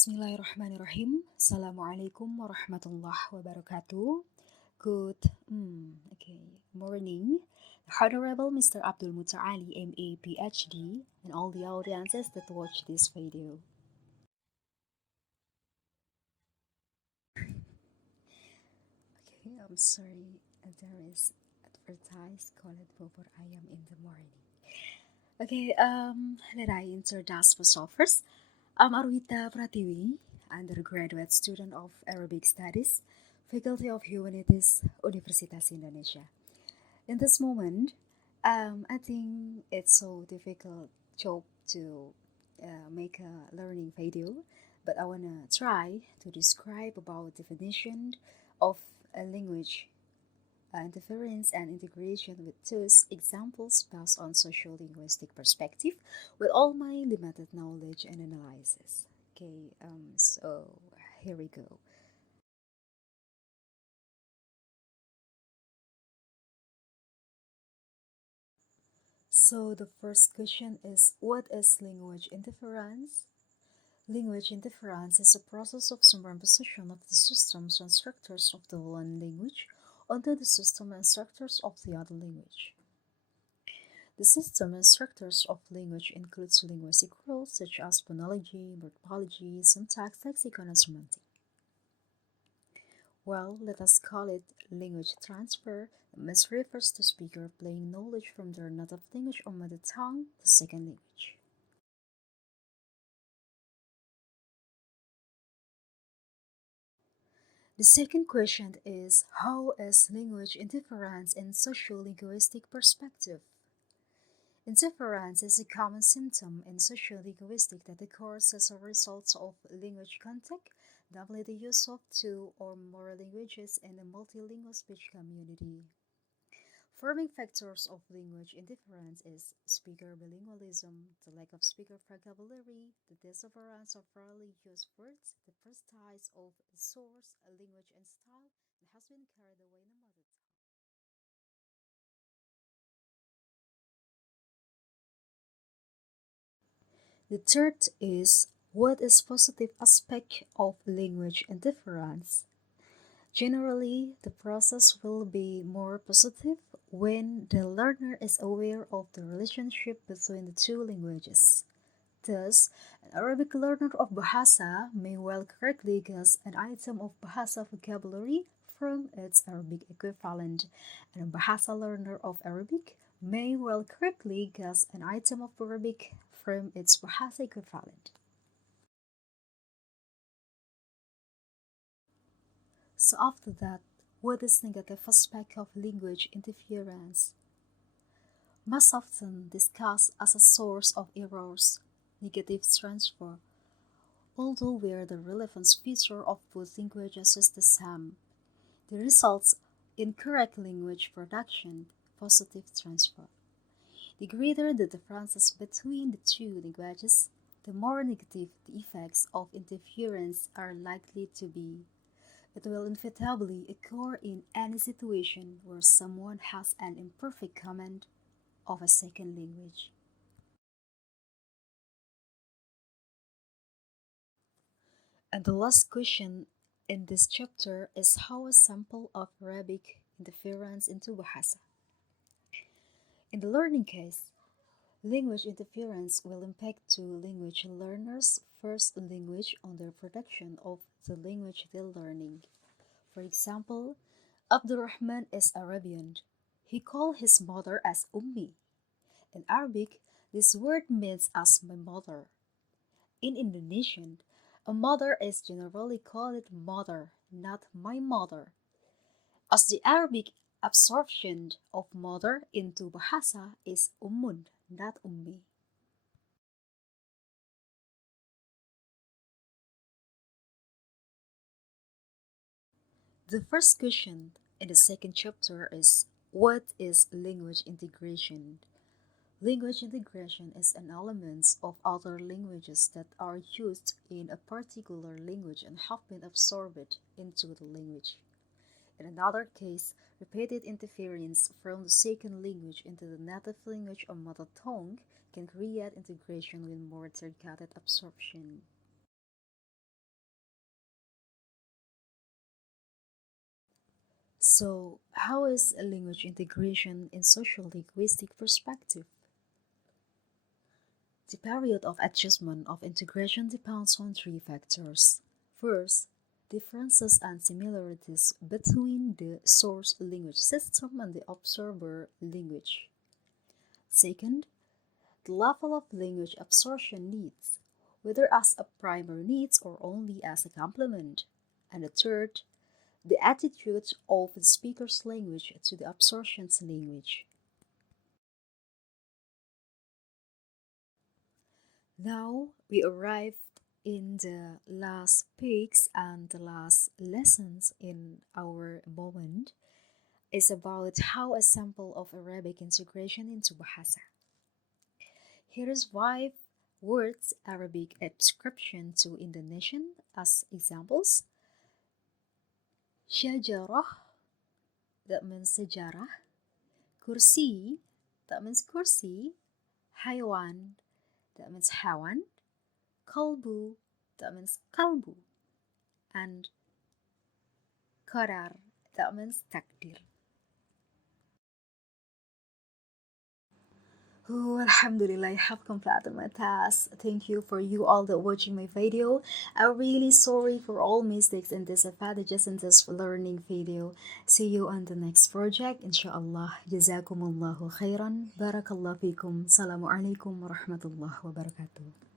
Bismillahirrahmanirrahim. Assalamualaikum warahmatullahi wabarakatuh. Good morning, Honorable Mr. Abdul Muta'ali, MA, PhD, and all the audiences that watch this video. Okay, I'm sorry, there is advertised called bubur ayam in the morning. Okay, let I introduce myself first. I'm Arwita Pratiwi, undergraduate student of Arabic Studies, Faculty of Humanities, Universitas Indonesia. In this moment, I think it's so difficult job to make a learning video, but I wanna try to describe about definition of a language, interference and integration with those examples based on sociolinguistic perspective with all my limited knowledge and analysis. Okay, so here we go. So the first question is, what is language interference? Language interference is a process of superimposition of the systems and structures of the one language onto the system and structures of the other language. The system and structures of language includes linguistic rules such as phonology, morphology, syntax, lexicon, and semantics. Well, let us call it language transfer. This refers to speaker playing knowledge from their native language or mother tongue to second language. The second question is, how is language interference in sociolinguistic perspective? Interference is a common symptom in sociolinguistic that occurs as a result of language contact, namely the use of two or more languages in a multilingual speech community. Forming factors of language interference is speaker bilingualism, the lack of speaker vocabulary, the disappearance of rarely used words, the prestige of source, language, and style that has been carried away in a mother tongue. The third is, what is positive aspect of language interference? Generally, the process will be more positive when the learner is aware of the relationship between the two languages. Thus, an Arabic learner of Bahasa may well correctly guess an item of Bahasa vocabulary from its Arabic equivalent, and a Bahasa learner of Arabic may well correctly guess an item of Arabic from its Bahasa equivalent. So after that, what is negative aspect of language interference? Most often discussed as a source of errors, negative transfer, although where the relevance feature of both languages is the same. The results in correct language production, positive transfer. The greater the differences between the two languages, the more negative the effects of interference are likely to be. It will inevitably occur in any situation where someone has an imperfect command of a second language. And the last question in this chapter is how a sample of Arabic interference into Bahasa. In the learning case, language interference will impact two language learners' first language on their production of the language they're learning. For example, Abdurrahman is Arabian. He called his mother as Ummi. In Arabic, this word means as my mother. In Indonesian, a mother is generally called mother, not my mother, as the Arabic absorption of mother into Bahasa is ummun, not ummi. The first question in the second chapter is, what is language integration? Language integration is an element of other languages that are used in a particular language and have been absorbed into the language. In another case, repeated interference from the second language into the native language or mother tongue can create integration with more targeted absorption. So, how is language integration in social linguistic perspective? The period of adjustment of integration depends on three factors. First, differences and similarities between the source language system and the observer language. Second, the level of language absorption needs, whether as a primary need or only as a complement. And the third, the attitude of the speaker's language to the absorption's language. Now we arrived in the last peaks and the last lessons in our moment is about how a sample of Arabic integration into Bahasa. Here is 5 words Arabic inscription to Indonesian as examples. Syajarah, that means sejarah. Kursi, that means kursi. Haywan, that means hewan. Kalbu, that means kalbu. And qadar, that means takdir. Oh, Alhamdulillah, I have completed my task. Thank you for you all that watching my video. I'm really sorry for all mistakes and disadvantages in this learning video. See you on the next project, inshallah. Jazakumullahu khairan. Barakallahu fikum. Assalamu alaikum wa rahmatullahi wa barakatuh.